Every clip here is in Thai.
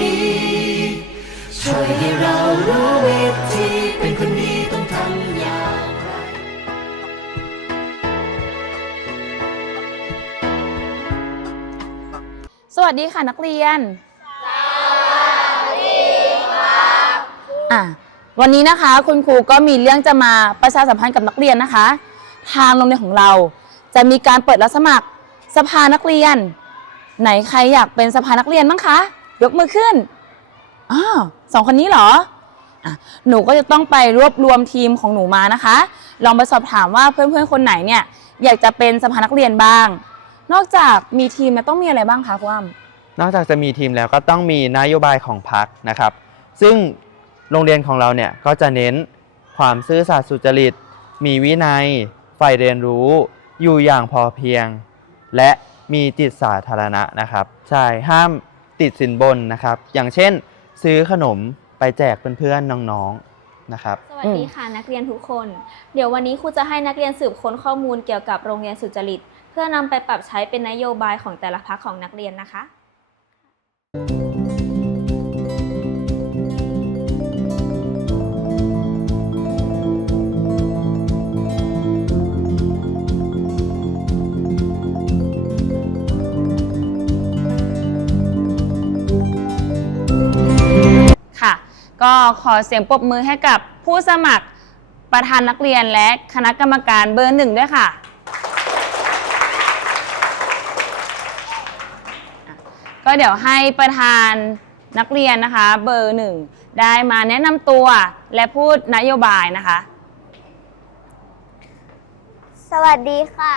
ดีช่วยให้เรารู้วิธีเป็นคนดีต้องทำอย่างไรสวัสดีค่ะนักเรียนสวัสดีครับอะวันนี้นะคะคุณครูก็มีเรื่องจะมาประชาสัมพันธ์กับนักเรียนนะคะ ทางโรงเรียนของเราจะมีการเปิดรับสมัครสภานักเรียน ไหนใครอยากเป็นสภานักเรียนบ้างคะ ยกมือขึ้นอ้าวสองคนนี้เหรออะหนูก็จะต้องไปรวบรวมทีมของหนูมานะคะ ลองไปสอบถามว่าเพื่อนๆคนไหนเนี่ย อยากจะเป็นสภานักเรียนบ้าง นอกจากมีทีมแล้วต้องมีอะไรบ้างคะคุณอ้ำนอกจากจะมีทีมแล้วก็ต้องมีนโยบายของพรรคนะครับ ซึ่งโรงเรียนของเราเนี่ยก็จะเน้นความซื่อสัตย์สุจริต มีวินัยใฝ่เรียนรู้ อยู่อย่างพอเพียง และมีจิตสาธารณะนะครับ ใช่ ห้าม ติดสินบนนะครับ อย่างเช่น ซื้อขนมไปแจกเพื่อนๆน้องๆนะครับ สวัสดีค่ะนักเรียนทุกคน เดี๋ยววันนี้ครูจะให้นักเรียนสืบค้นข้อมูลเกี่ยวกับโรงเรียนสุจริต เพื่อนำไปปรับใช้เป็นนโยบายของแต่ละพักของนักเรียนนะคะค่ะ ก็ขอเสียงปรบมือให้กับผู้สมัครประธานนักเรียนและคณะกรรมการเบอร์หนึ่งด้วยค่ะ ก็เดี๋ยวให้ประธานนักเรียนนะคะ เบอร์หนึ่งได้มาแนะนำตัวและพูดนโยบายนะคะ สวัสดีค่ะ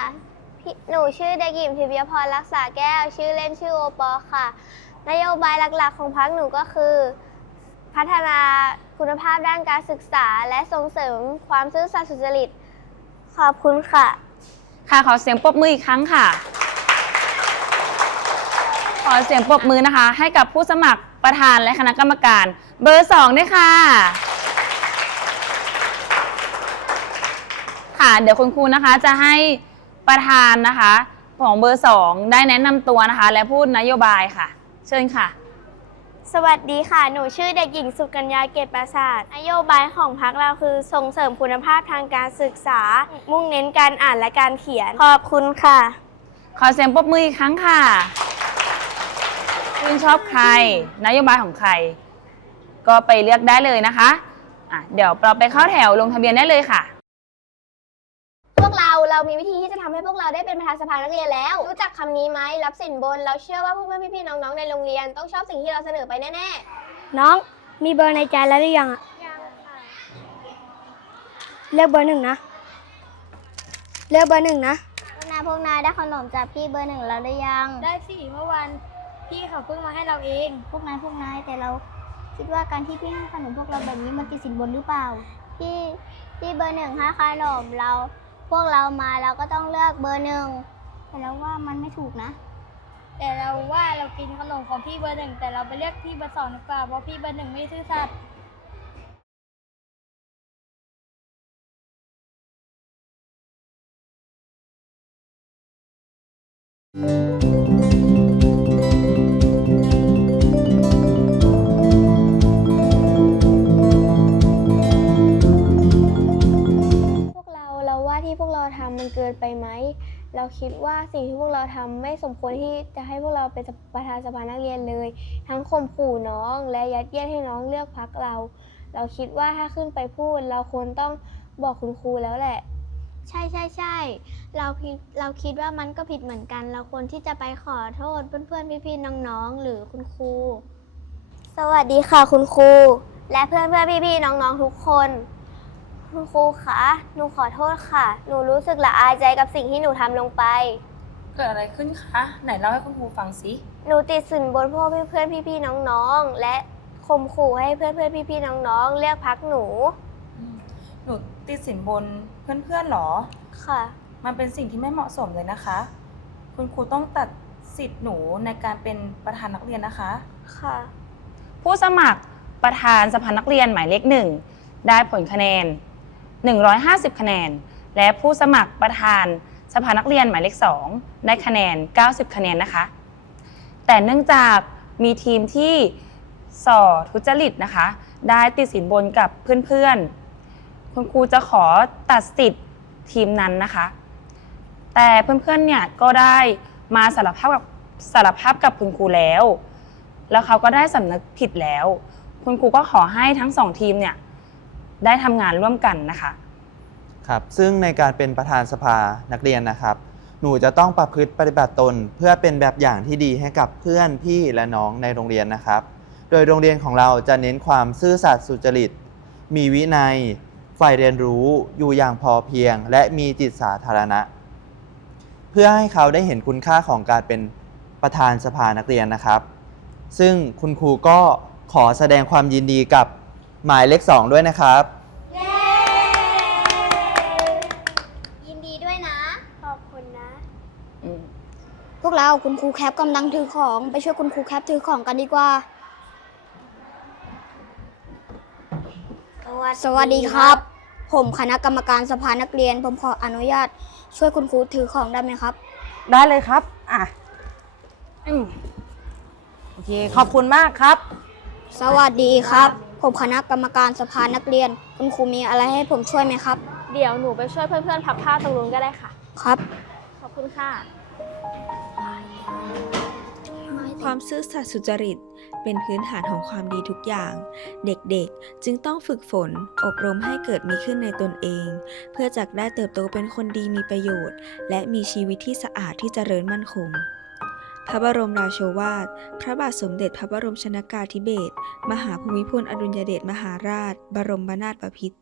พี่หนูชื่อเด็กหญิงพิมยพรรักษาแก้ว ชื่อเล่นชื่อโอปอค่ะ นโยบายหลักๆของพรรคหนูก็คือ พัฒนาคุณภาพด้านการศึกษาและส่งเสริมความซื่อสัตย์สุจริต ขอบคุณค่ะ ค่ะขอเสียงปรบมืออีกครั้งค่ะ ขอเสียงปรบมือนะคะ ให้กับผู้สมัครประธานและคณะกรรมการ เบอร์สองด้วยค่ะ ค่ะเดี๋ยวคุณครูนะคะจะให้ประธานนะคะ ของเบอร์สองได้แนะนำตัวนะคะ และพูดนโยบายค่ะ เชิญค่ะ สวัสดีค่ะ หนูชื่อเด็กหญิงสุกัญญาเกตประสาทนโยบายของพรรคเราคือส่งเสริมคุณภาพทางการศึกษา มุ่งเน้นการอ่านและการเขียน ขอบคุณค่ะ ขอเสียงปรบมืออีกครั้งค่ะชื่นชอบใคร นโยบายของใคร ก็ไปเลือกได้เลยนะคะอะเดี๋ยวเราไปเข้าแถวลงทะเบียนได้เลยค่ะ วกเราเรามีวิธีที่จะทำให้พวกเราได้เป็นประธานสภานักเรียนแล้ว รู้จักคำนี้ไหมรับสินบน เราเชื่อว่าพวกเพื่อนพี่ๆน้องๆในโรงเรียน ต้องชอบสิ่งที่เราเสนอไปแน่ๆน้องมีเบอร์ในใจแล้วหรือยังอะยังค่ะเลือกเบอร์หนึ่งนะ เลือกเบอร์หนึ่งนะ พวกนายพวกนายได้ขนมจากพี่เบอร์หนึ่งแล้วหรือยังได้สิเมื่อวานพี่เขาเพิ่งมาให้เราเอง พวกนายพวกนายแต่เราคิดว่าการที่พี่ให้ขนมพวกเราแบบนี้มันติดสินบนหรือเปล่า พี่พี่เบอร์หนึ่งให้ขนมเรา พวกเรามาเราก็ต้องเลือกเบอร์หนึ่งแต่เราว่ามันไม่ถูกนะ แต่เราว่าเรากินขนมของพี่เบอร์หนึ่งแต่เราไปเลือกพี่เบอร์สองดีกว่าเพราะพี่เบอร์หนึ่งไม่ซื่อสัตย์พ เราทำมันเกินไปไหม เราคิดว่าสิ่งที่พวกเราทำไม่สมควรที่จะให้พวกเราเป็นประธานสภานักเรียนเลย ทั้งข่มขู่น้องและยัดเยียดให้น้องเลือกพักเรา เราคิดว่าถ้าขึ้นไปพูด เราควรต้องบอกคุณครูแล้วแหละ ใช่ใช่ใช่เราคิดเราคิดว่ามันก็ผิดเหมือนกัน เราควรที่จะไปขอโทษเพื่อนๆพี่ๆน้องๆ หรือคุณครู สวัสดีค่ะคุณครู และเพื่อนๆพี่ๆน้องๆทุกคน คุณครูคะ หนูขอโทษค่ะ หนูรู้สึกละอายใจกับสิ่งที่หนูทำลงไป เกิดอะไรขึ้นคะ ไหนเล่าให้คุณครูฟังสิ หนูติดสินบนพวกเพื่อนๆพี่ๆน้องๆ และข่มขู่ให้เพื่อนๆพี่ๆน้องๆเลือกพักหนู หนูติดสินบนเพื่อนๆหรอ ค่ะ มันเป็นสิ่งที่ไม่เหมาะสมเลยนะคะ คุณครูต้องตัดสิทธิ์หนูในการเป็นประธานนักเรียนนะคะ ค่ะ ผู้สมัครประธานสภานักเรียนหมายเลขหนึ่ง ได้ผลคะแนน 150 คะแนน และผู้สมัครประธานสภานักเรียนหมายเลขสองได้คะแนน 90 คะแนนนะคะ แต่เนื่องจากมีทีมที่ส่อทุจริตนะคะ ได้ติดสินบนกับเพื่อนๆ คุณครูจะขอตัดสิทธิ์ทีมนั้นนะคะ แต่เพื่อนๆ เนี่ยก็ได้มาสารภาพกับสารภาพกับคุณครูแล้ว แล้วเขาก็ได้สำนึกผิดแล้ว คุณครูก็ขอให้ทั้งสองทีมเนี่ย ได้ทำงานร่วมกันนะคะ ครับซึ่งในการเป็นประธานสภานักเรียนนะครับ หนูจะต้องประพฤติปฏิบัติตน เพื่อเป็นแบบอย่างที่ดีให้กับเพื่อนพี่และน้องในโรงเรียนนะครับ โดยโรงเรียนของเราจะเน้นความซื่อสัตย์สุจริต มีวินัยใฝ่เรียนรู้อยู่อย่างพอเพียง และมีจิตสาธารณะ เพื่อให้เขาได้เห็นคุณค่าของการเป็นประธานสภานักเรียนนะครับ ซึ่งคุณครูก็ขอแสดงความยินดีกับ หมายเลขสองด้วยนะครับยินดีด้วยนะ ขอบคุณนะอืมพวกเราคุณครูแคปกำลังถือของ ไปช่วยคุณครูแคปถือของกันดีกว่า สวัสดีครับ ผมคณะกรรมการสภานักเรียน ผมขออนุญาตช่วยคุณครูถือของได้ไหมครับ ได้เลยครับ อะอืมโอเค ขอบคุณมากครับ สวัสดีครับ ผมคณะกรรมการสภานักเรียน คุณครูมีอะไรให้ผมช่วยไหมครับ เดี๋ยวหนูไปช่วยเพื่อนๆพับผ้าตรงนู้นก็ได้ค่ะ ครับ ขอบคุณค่ะ ความซื่อสัตย์สุจริต เป็นพื้นฐานของความดีทุกอย่าง เด็กๆจึงต้องฝึกฝน อบรมให้เกิดมีขึ้นในตนเอง เพื่อจักได้เติบโตเป็นคนดีมีประโยชน์ และมีชีวิตที่สะอาดที่เจริญมั่นคงพ ระบรมราโชวาท พระบาทสมเด็จพระบรมชนากาธิเบศร มหาภูมิพลอดุลยเดชมหาราช บรมนาถบพิตร